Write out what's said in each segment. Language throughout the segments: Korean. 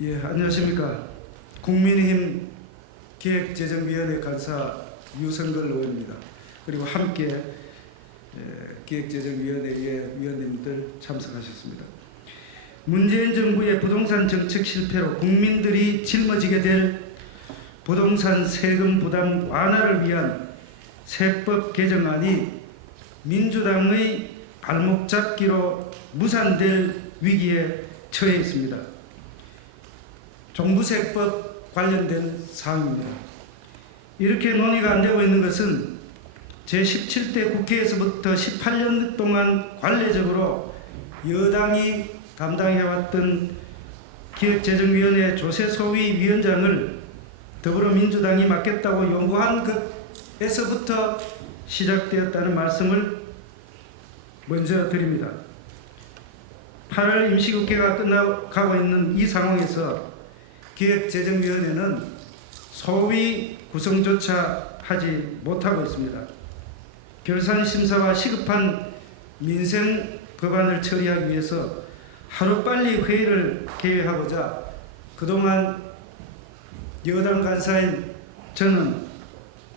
예, 안녕하십니까. 국민의힘 기획재정위원회 간사 유성걸 의원입니다. 그리고 함께 기획재정위원회의 위원님들 참석하셨습니다. 문재인 정부의 부동산 정책 실패로 국민들이 짊어지게 될 부동산 세금 부담 완화를 위한 세법 개정안이 민주당의 발목 잡기로 무산될 위기에 처해 있습니다. 종부세법 관련된 사항입니다. 이렇게 논의가 안 되고 있는 것은 제17대 국회에서부터 18년 동안 관례적으로 여당이 담당해왔던 기획재정위원회 조세소위 위원장을 더불어민주당이 맡겠다고 요구한 것에서부터 시작되었다는 말씀을 먼저 드립니다. 8월 임시국회가 끝나가고 있는 이 상황에서 기획재정위원회는 소위 구성조차 하지 못하고 있습니다. 결산심사와 시급한 민생 법안을 처리하기 위해서 하루빨리 회의를 개회하고자 그동안 여당 간사인 저는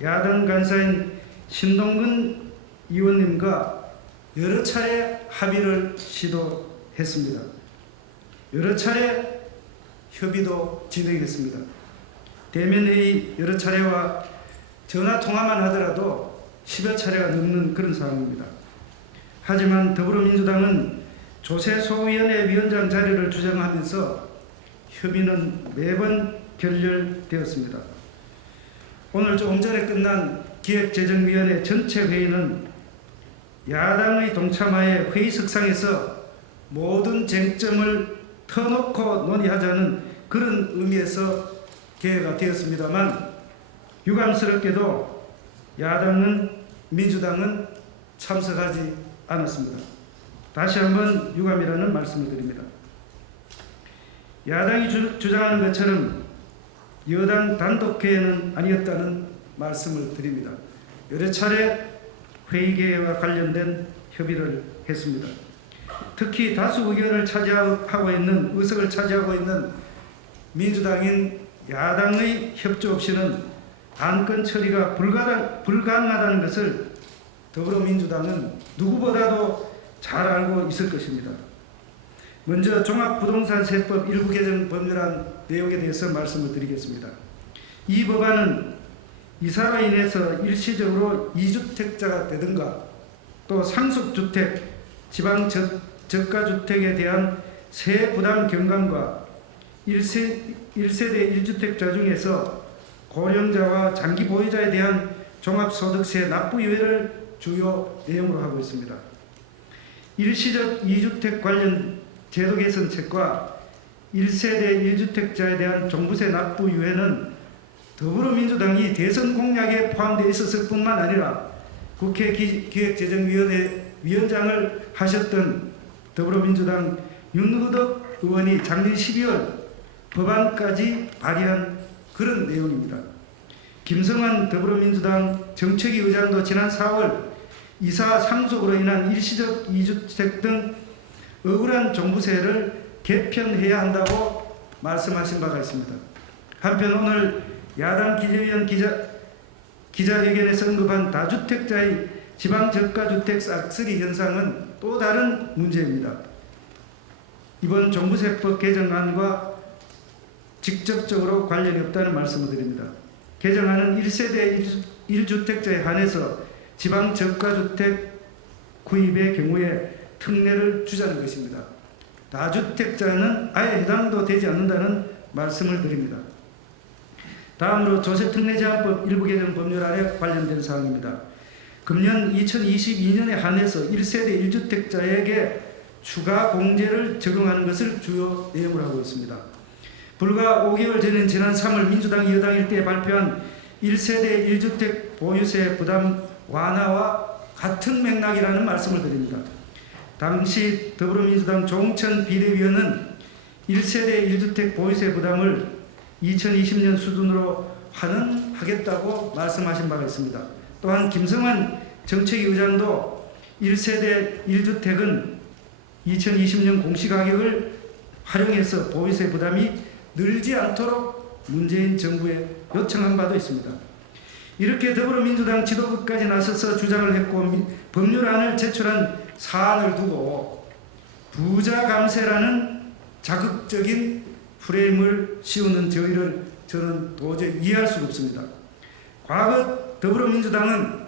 야당 간사인 신동근 의원님과 여러 차례 합의를 시도했습니다. 여러 차례 협의도 진행했습니다. 대면회의 여러 차례와 전화통화만 하더라도 10여 차례가 넘는 그런 상황입니다. 하지만 더불어민주당은 조세소위원회 위원장 자리를 주장하면서 협의는 매번 결렬되었습니다. 오늘 조금 전에 끝난 기획재정위원회 전체 회의는 야당의 동참하에 회의석상에서 모든 쟁점을 터놓고 논의하자는 그런 의미에서 개회가 되었습니다만 유감스럽게도 야당은 민주당은 참석하지 않았습니다. 다시 한번 유감이라는 말씀을 드립니다. 야당이 주장하는 것처럼 여당 단독회의는 아니었다는 말씀을 드립니다. 여러 차례 회의 개회와 관련된 협의를 했습니다. 특히 다수 의견을 차지하고 있는 의석을 차지하고 있는 민주당인 야당의 협조 없이는 안건 처리가 불가능하다는 것을 더불어민주당은 누구보다도 잘 알고 있을 것입니다. 먼저 종합부동산세법 일부 개정 법률안 내용에 대해서 말씀을 드리겠습니다. 이 법안은 이사로 인해서 일시적으로 2주택자가 되든가 또 상속주택, 지방 저가주택에 대한 세 부담 경감과 1세대 1주택자 중에서 고령자와 장기 보유자에 대한 종합소득세 납부 유예를 주요 내용으로 하고 있습니다. 일시적 2주택 관련 제도 개선책과 1세대 1주택자에 대한 종부세 납부 유예는 더불어민주당이 대선 공약에 포함되어 있었을 뿐만 아니라 국회 기획재정위원회 위원장을 하셨던 더불어민주당 윤호덕 의원이 작년 12월 법안까지 발의한 그런 내용입니다. 김성환 더불어민주당 정책위 의장도 지난 4월 이사 상속으로 인한 일시적 2주택 등 억울한 종부세를 개편해야 한다고 말씀하신 바가 있습니다. 한편 오늘 야당 기재위원 기자회견에서 언급한 다주택자의 지방저가주택 싹쓸이 현상은 또 다른 문제입니다. 이번 종부세법 개정안과 직접적으로 관련이 없다는 말씀을 드립니다. 개정안은 1세대 1주택자에 한해서 지방저가주택 구입의 경우에 특례를 주자는 것입니다. 다주택자는 아예 해당도 되지 않는다는 말씀을 드립니다. 다음으로 조세특례제한법 일부 개정 법률안에 관련된 사항입니다. 금년 2022년에 한해서 1세대 1주택자에게 추가 공제를 적용하는 것을 주요 내용으로 하고 있습니다. 불과 5개월 전인 지난 3월 민주당 여당일 때 발표한 1세대 1주택 보유세 부담 완화와 같은 맥락이라는 말씀을 드립니다. 당시 더불어민주당 조홍천 비대위원은 1세대 1주택 보유세 부담을 2020년 수준으로 환원하겠다고 말씀하신 바가 있습니다. 또한 김성환 정책위 의장도 1세대 1주택은 2020년 공시가격을 활용해서 보유세 부담이 늘지 않도록 문재인 정부에 요청한 바도 있습니다. 이렇게 더불어민주당 지도부까지 나서서 주장을 했고 법률안을 제출한 사안을 두고 부자 감세라는 자극적인 프레임을 씌우는 저희를 저는 도저히 이해할 수가 없습니다. 과거 더불어민주당은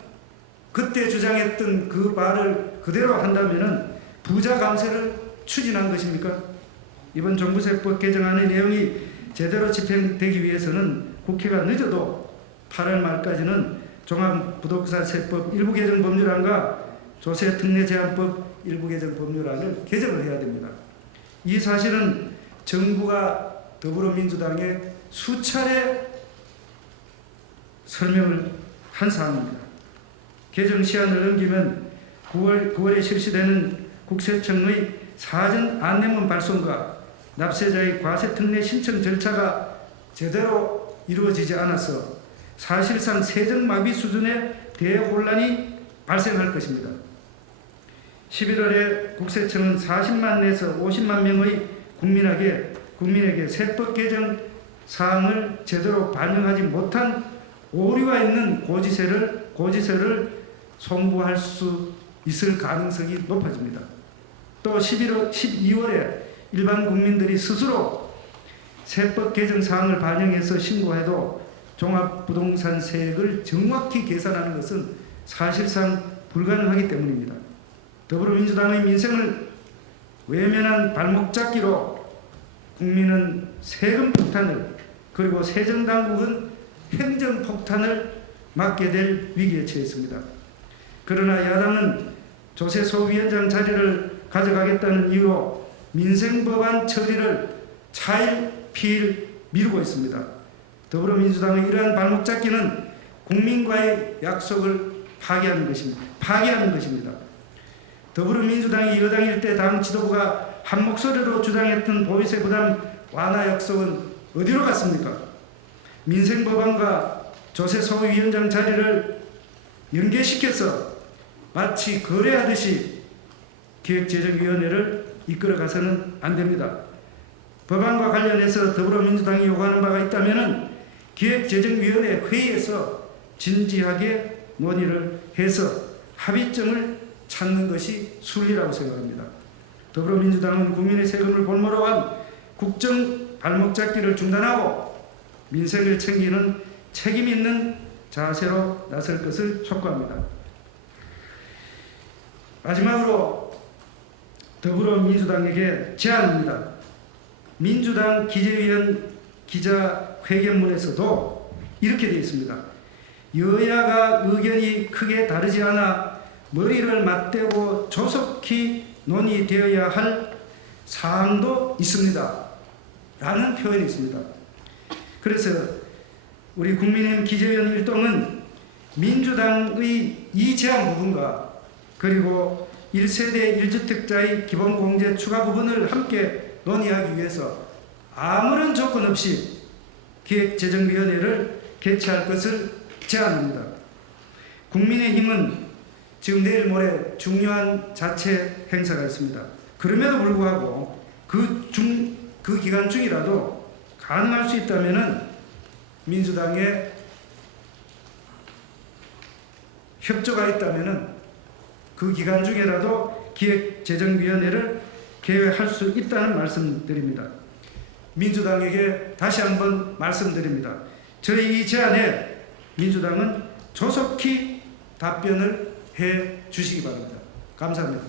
그때 주장했던 그 말을 그대로 한다면 부자 감세를 추진한 것입니까? 이번 종부세법 개정안의 내용이 제대로 집행되기 위해서는 국회가 늦어도 8월 말까지는 종합부동산세법 일부 개정 법률안과 조세특례제한법 일부 개정 법률안을 개정을 해야 됩니다. 이 사실은 정부가 더불어민주당에 수차례 설명을 한 사안입니다. 개정 시한을 넘기면 9월에 실시되는 국세청의 사전 안내문 발송과 납세자의 과세특례 신청 절차가 제대로 이루어지지 않아서 사실상 세정마비 수준의 대혼란이 발생할 것입니다. 11월에 국세청은 40만 내에서 50만 명의 국민에게 세법 개정 사항을 제대로 반영하지 못한 오류가 있는 고지서를 송부할 수 있을 가능성이 높아집니다. 또 12월에 일반 국민들이 스스로 세법 개정 사항을 반영해서 신고해도 종합부동산세액을 정확히 계산하는 것은 사실상 불가능하기 때문입니다. 더불어민주당의 민생을 외면한 발목잡기로 국민은 세금 폭탄을 그리고 세정당국은 행정폭탄을 맞게 될 위기에 처했습니다. 그러나 야당은 조세소위원장 자리를 가져가겠다는 이유로 민생법안 처리를 차일피일 미루고 있습니다. 더불어민주당의 이러한 발목잡기는 국민과의 약속을 파기하는 것입니다. 더불어민주당이 여당일 때 당 지도부가 한 목소리로 주장했던 보유세 부담 완화 약속은 어디로 갔습니까? 민생법안과 조세소위원장 자리를 연계시켜서 마치 거래하듯이 기획재정위원회를 이끌어가서는 안 됩니다. 법안과 관련해서 더불어민주당이 요구하는 바가 있다면 기획재정위원회 회의에서 진지하게 논의를 해서 합의점을 찾는 것이 순리라고 생각합니다. 더불어민주당은 국민의 세금을 볼모로 한 국정 발목잡기를 중단하고 민생을 챙기는 책임 있는 자세로 나설 것을 촉구합니다. 마지막으로 더불어민주당에게 제안합니다. 민주당 기재위원 기자회견문에서도 이렇게 되어 있습니다. 여야가 의견이 크게 다르지 않아 머리를 맞대고 조속히 논의되어야 할 사항도 있습니다. 라는 표현이 있습니다. 그래서 우리 국민의힘 기재위원 일동은 민주당의 이 제안 부분과 그리고 1세대 1주택자의 기본공제 추가 부분을 함께 논의하기 위해서 아무런 조건 없이 기획재정위원회를 개최할 것을 제안합니다. 국민의힘은 지금 내일 모레 중요한 자체 행사가 있습니다. 그럼에도 불구하고 그 기간 중이라도 가능할 수 있다면 민주당의 협조가 있다면 그 기간 중에라도 기획재정위원회를 개회할 수 있다는 말씀드립니다. 민주당에게 다시 한번 말씀드립니다. 저희 이 제안에 민주당은 조속히 답변을 해 주시기 바랍니다. 감사합니다.